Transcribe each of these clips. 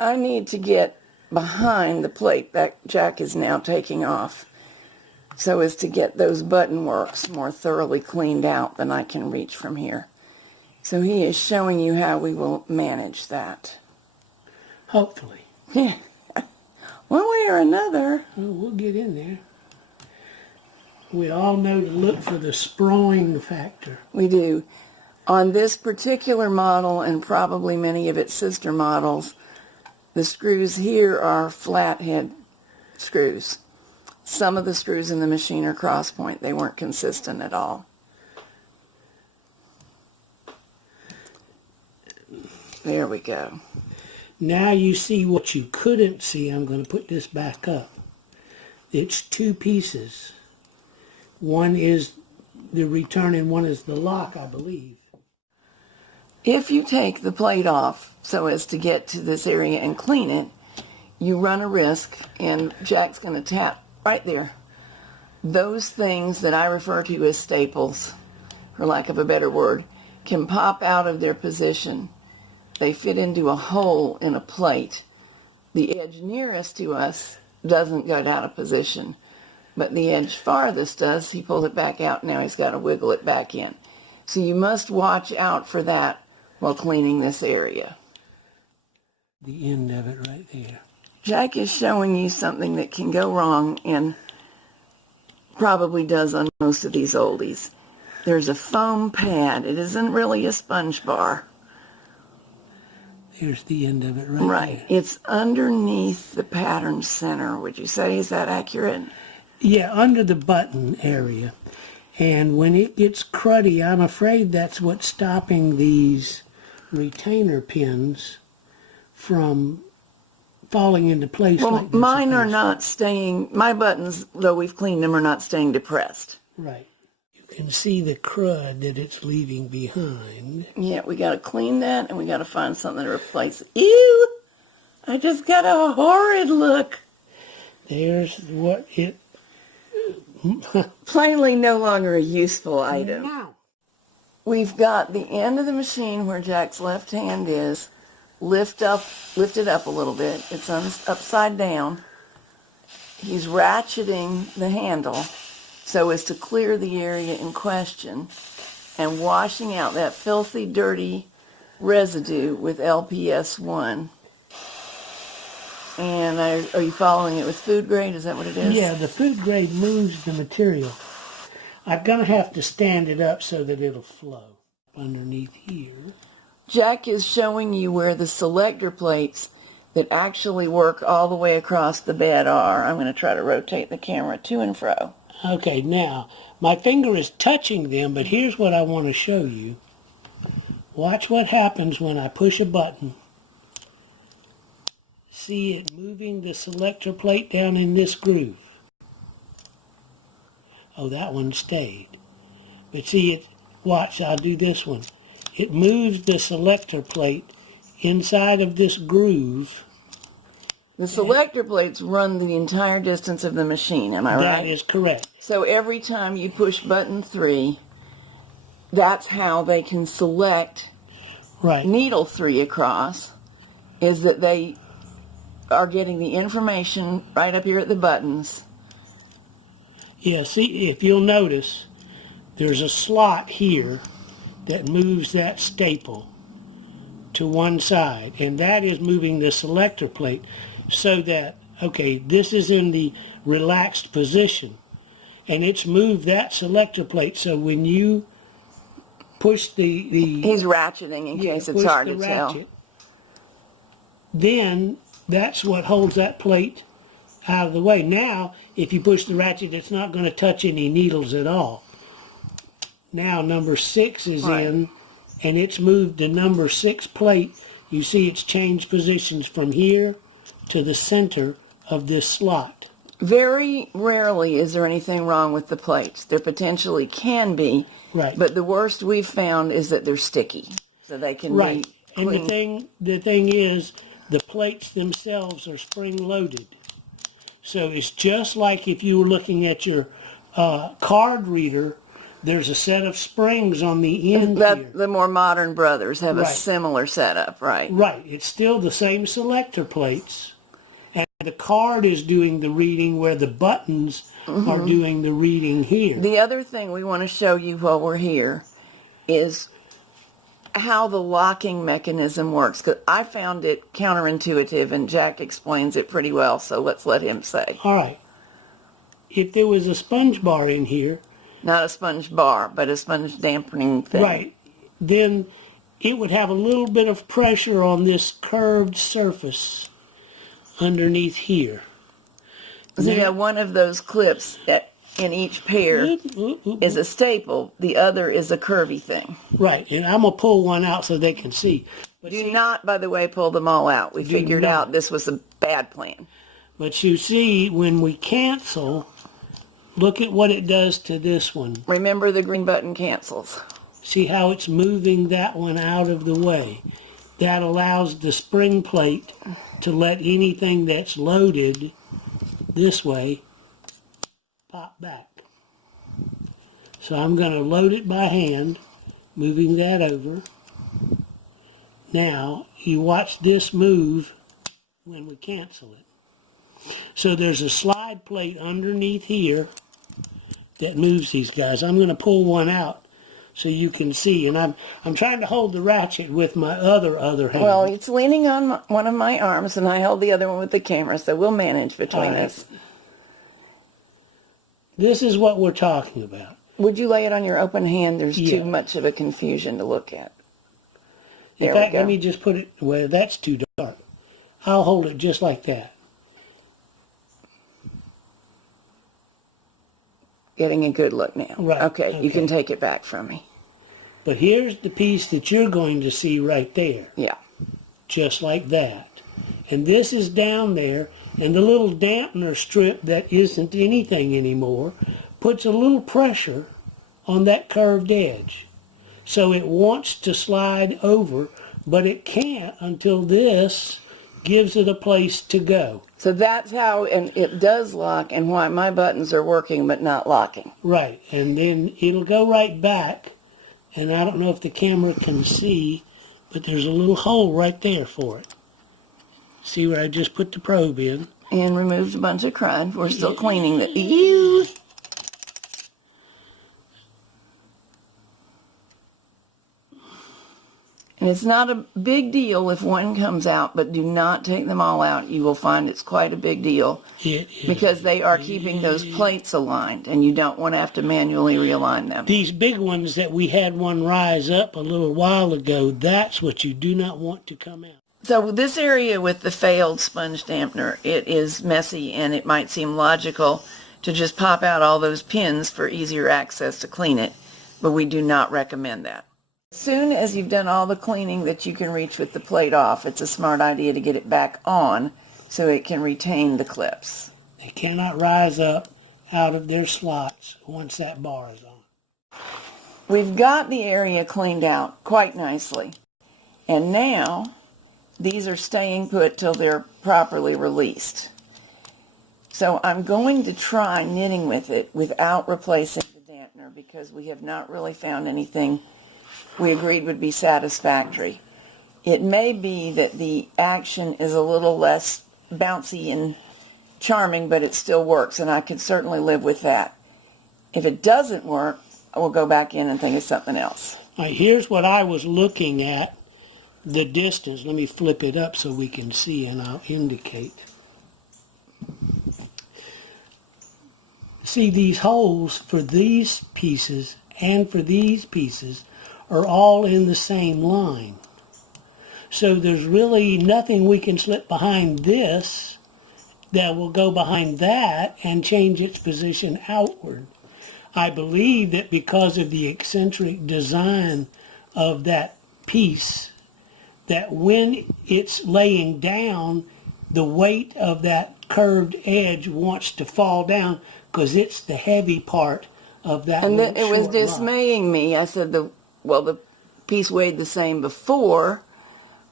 I need to get behind the plate that Jack is now taking off so as to get those button works more thoroughly cleaned out than I can reach from here. So he is showing you how we will manage that. Hopefully. Yeah. One way or another. Well, we'll get in there. We all know to look for the sproing factor. We do. On this particular model, and probably many of its sister models, the screws here are flathead screws. Some of the screws in the machine are cross point. They weren't consistent at all. There we go. Now you see what you couldn't see. I'm going to put this back up. It's two pieces. One is the return and one is the lock, I believe. If you take the plate off so as to get to this area and clean it, you run a risk, and Jack's going to tap right there. Those things that I refer to as staples, for lack of a better word, can pop out of their position. They fit into a hole in a plate. The edge nearest to us doesn't go out of position, but the edge farthest does. He pulled it back out. Now he's got to wiggle it back in. So you must watch out for that while cleaning this area. The end of it right there. Jack is showing you something that can go wrong, and probably does on most of these oldies. There's a foam pad. It isn't really a sponge bar. Here's the end of it right there. It's underneath the pattern center. Would you say, is that accurate? Yeah, under the button area. And when it gets cruddy, I'm afraid that's what's stopping these retainer pins from falling into place like this. Mine are not staying, my buttons, though we've cleaned them, are not staying depressed. Right. You can see the crud that it's leaving behind. Yeah, we got to clean that, and we got to find something to replace it. Ew! I just got a horrid look. There's what it... Plainly no longer a useful item. Now. We've got the end of the machine where Jack's left hand is. Lift it up a little bit. It's upside down. He's ratcheting the handle so as to clear the area in question and washing out that filthy, dirty residue with LPS1. And are you following it with food grade? Is that what it is? Yeah, the food grade moves the material. I'm going to have to stand it up so that it'll flow underneath here. Jack is showing you where the selector plates that actually work all the way across the bed are. I'm going to try to rotate the camera to and fro. Okay, now, my finger is touching them, but here's what I want to show you. Watch what happens when I push a button. See it moving the selector plate down in this groove. Oh, that one stayed. But see it, watch, I'll do this one. It moves the selector plate inside of this groove. The selector plates run the entire distance of the machine, am I right? That is correct. So every time you push button 3, that's how they can select needle 3 across, is that they are getting the information right up here at the buttons. Yeah, see, if you'll notice, there's a slot here that moves that staple to one side, and that is moving the selector plate so that, okay, this is in the relaxed position, and it's moved that selector plate, so when you push the He's ratcheting in case it's hard to tell. Then that's what holds that plate out of the way. Now, if you push the ratchet, it's not going to touch any needles at all. Now number 6 is in, and it's moved the number 6 plate. You see it's changed positions from here to the center of this slot. Very rarely is there anything wrong with the plates. There potentially can be, but the worst we've found is that they're sticky, so they can be clean. And the thing is, the plates themselves are spring-loaded. So it's just like if you were looking at your card reader There's a set of springs on the end That here. the more modern brothers have a Right. similar setup, right? Right. It's still the same selector plates. And the card is doing the reading where the buttons are doing the reading here. The other thing we want to show you while we're here is how the locking mechanism works. 'Cause I found it counterintuitive, and Jack explains it pretty well, so let's let him say. All right. If there was a sponge bar in here, Not a sponge bar, but a sponge dampening thing. right, then it would have a little bit of pressure on this curved surface underneath here. So you have one of those clips in each pair is a staple. The other is a curvy thing. Right, and I'm going to pull one out so they can see. But Do not, by the way, pull them all out. We figured not. out this was a bad plan. But you see, when we cancel, look at what it does to this one. Remember, the green button cancels. See how it's moving that one out of the way. That allows the spring plate to let anything that's loaded this way pop back. So I'm going to load it by hand, moving that over. Now, you watch this move when we cancel it. So there's a slide plate underneath here that moves these guys. I'm going to pull one out so you can see, and I'm trying to hold the ratchet with my other hand. Well, it's leaning on one of my arms, and I held the other one with the camera, so we'll manage between us. This is what we're talking about. Would you lay it on your open hand? There's Yeah. too much of a confusion to look at. In There fact, we go. let me just put it, well, that's too dark. I'll hold it just like that. Getting a good look now. Right, Okay, you can okay. take it back from me. But here's the piece that you're going to see right there, Yeah. just like that. And this is down there, and the little dampener strip that isn't anything anymore puts a little pressure on that curved edge. So it wants to slide over, but it can't until this gives it a place to go. So that's how, and it does lock, and why my buttons are working but not locking. Right, and then it'll go right back, and I don't know if the camera can see, but there's a little hole right there for it. See where I just put the probe in? And removed a bunch of crud. We're still cleaning the... Ew! And it's not a big deal if one comes out, but do not take them all out. You will find it's quite a big deal It is. because they are keeping those plates aligned, and you don't want to have to manually realign them. These big ones that we had one rise up a little while ago, that's what you do not want to come out. So this area with the failed sponge dampener, it is messy, and it might seem logical to just pop out all those pins for easier access to clean it, but we do not recommend that. As soon as you've done all the cleaning that you can reach with the plate off, it's a smart idea to get it back on so it can retain the clips. They cannot rise up out of their slots once that bar is on. We've got the area cleaned out quite nicely, and now these are staying put till they're properly released. So I'm going to try knitting with it without replacing the dampener because we have not really found anything we agreed would be satisfactory. It may be that the action is a little less bouncy and charming, but it still works, and I could certainly live with that. If it doesn't work, I will go back in and think of something else. All right, here's what I was looking at, the distance. Let me flip it up so we can see, and I'll indicate. See, these holes for these pieces and for these pieces are all in the same line. So there's really nothing we can slip behind this that will go behind that and change its position outward. I believe that because of the eccentric design of that piece, that when it's laying down, the weight of that curved edge wants to fall down because it's the heavy part of that. And then little it was short rock. dismaying me. I said, the piece weighed the same before,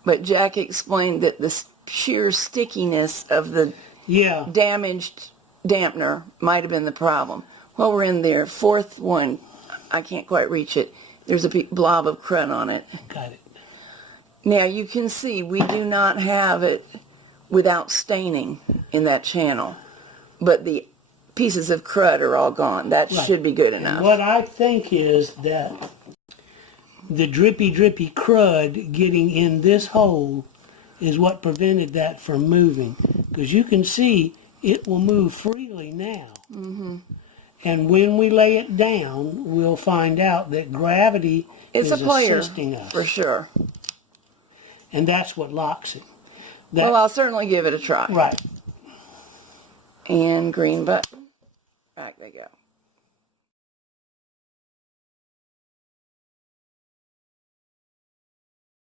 but Jack explained that the sheer stickiness of the Yeah, damaged dampener might have been the problem. Well, we're in there. Fourth one. I can't quite reach it. There's a blob of crud on it. Got it. Now you can see we do not have it without staining in that channel, but the pieces of crud are all gone. That should be good enough. And what I think is that the drippy crud getting in this hole is what prevented that from moving. Because you can see it will move freely now. Mm-hmm. And when we lay it down, we'll find out that gravity is a player, assisting us. for sure. And that's what locks it. Well, I'll certainly give it a try. Right. And green button. Back they go.